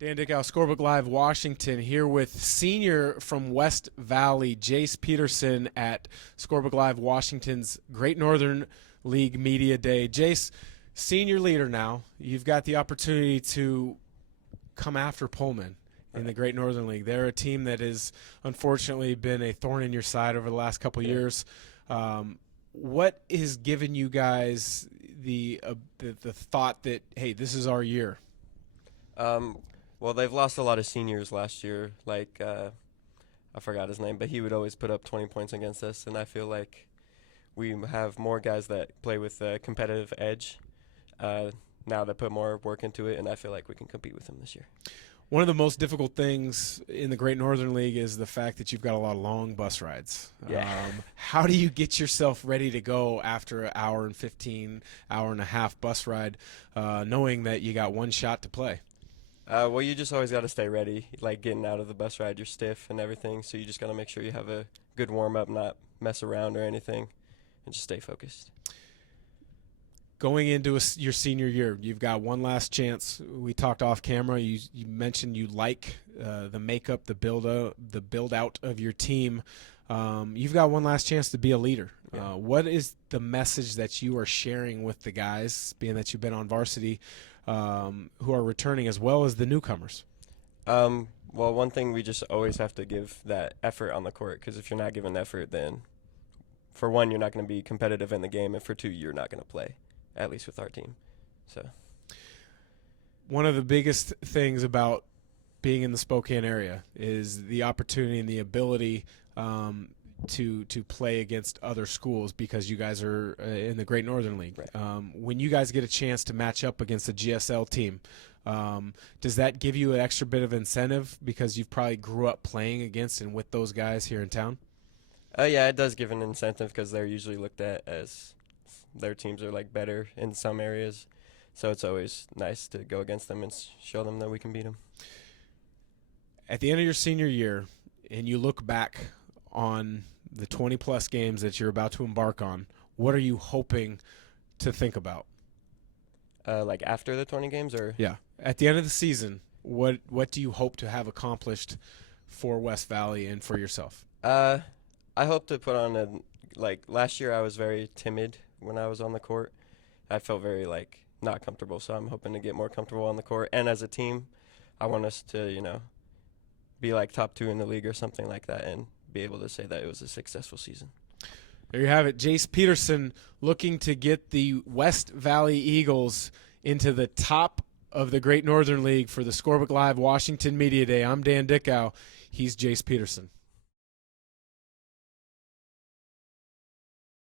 Dan Dickau, Scorebook Live, Washington, here with senior from West Valley, Jace Peterson at Scorebook Live, Washington's Great Northern League Media Day. Jace, senior leader now. You've got the opportunity to come after Pullman in the Great Northern League. They're a team that has unfortunately been a thorn in your side over the last couple of years. What has given you guys the thought that, hey, this is our year? Well, they've lost a lot of seniors last year. Like, I forgot his name, but he would always put up 20 points against us, and I feel like we have more guys that play with a competitive edge now that put more work into it, and I feel like we can compete with them this year. One of the most difficult things in the Great Northern League is the fact that you've got a lot of long bus rides. Yeah. How do you get yourself ready to go after an hour and 15, hour and a half bus ride, knowing that you got one shot to play? Well, you just always got to stay ready. Like, getting out of the bus ride, you're stiff and everything, so you just got to make sure you have a good warm-up, not mess around or anything, and just stay focused. Going into your senior year, you've got one last chance. We talked off camera. You mentioned you like the makeup, the build out of your team. You've got one last chance to be a leader. Yeah. What is the message that you are sharing with the guys, being that you've been on varsity, who are returning, as well as the newcomers? Well, one thing, we just always have to give that effort on the court, because if you're not giving effort, then for one, you're not going to be competitive in the game, and for two, you're not going to play, at least with our team. So, one of the biggest things about being in the Spokane area is the opportunity and the ability to play against other schools, because you guys are in the Great Northern League. Right. When you guys get a chance to match up against a GSL team, does that give you an extra bit of incentive because you've probably grew up playing against and with those guys here in town? Yeah, it does give an incentive, because they're usually looked at as their teams are like better in some areas, so it's always nice to go against them and show them that we can beat them. At the end of your senior year, and you look back on the 20-plus games that you're about to embark on, what are you hoping to think about? Like after the 20 games, or? Yeah. At the end of the season, what do you hope to have accomplished for West Valley and for yourself? I hope to put on like, last year I was very timid when I was on the court. I felt very, like, not comfortable, so I'm hoping to get more comfortable on the court. And as a team, I want us to, be like top 2 in the league or something like that, and be able to say that it was a successful season. There you have it. Jace Peterson looking to get the West Valley Eagles into the top of the Great Northern League for the Scorebook Live Washington Media Day. I'm Dan Dickau. He's Jace Peterson.